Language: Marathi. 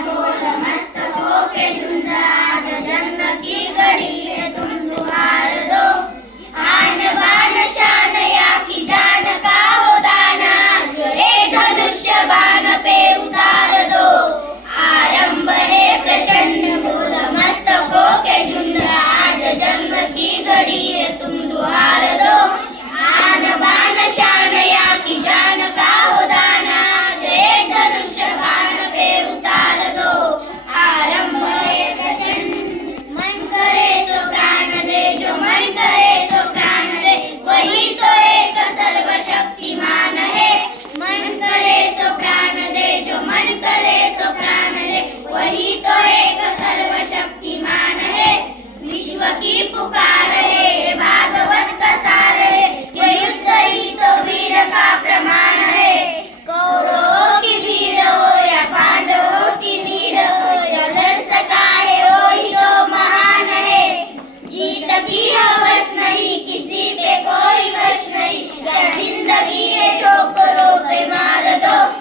बोल मस्तकों के झुंड, आज जंग की घड़ी है तुम दुहार दो। आन बान शान या की जान का हो दाना, आज एक धनुष्य बाण पे उतार दो। आरंभ है प्रचंड बोल मस्तकों के झुंड, आज जंग की घड़ी है तुम दुहार दो। आन बान शान या की जान का हो दाना, आज एक धनुष्य बाण पे उतार दो। आरंभ है प्रचंड, मन करे सो प्राण दे, जो मन करे सो प्राण दे, वही तो एक सर्वशक्तिमान है। मन करे सो प्राण दे, जो मन करे सो प्राण दे, वही तो एक सर्वशक्तिमान है। विश्व की पुकार है, ये भागवत का सार है, ये युद्ध ही तो वीर का प्रमाण है। कौरवों की भीड़ हो या पांडवों की नीड हो, या लड़ सका है वो ही तो महान है। जीत की हवस नहीं किसी पे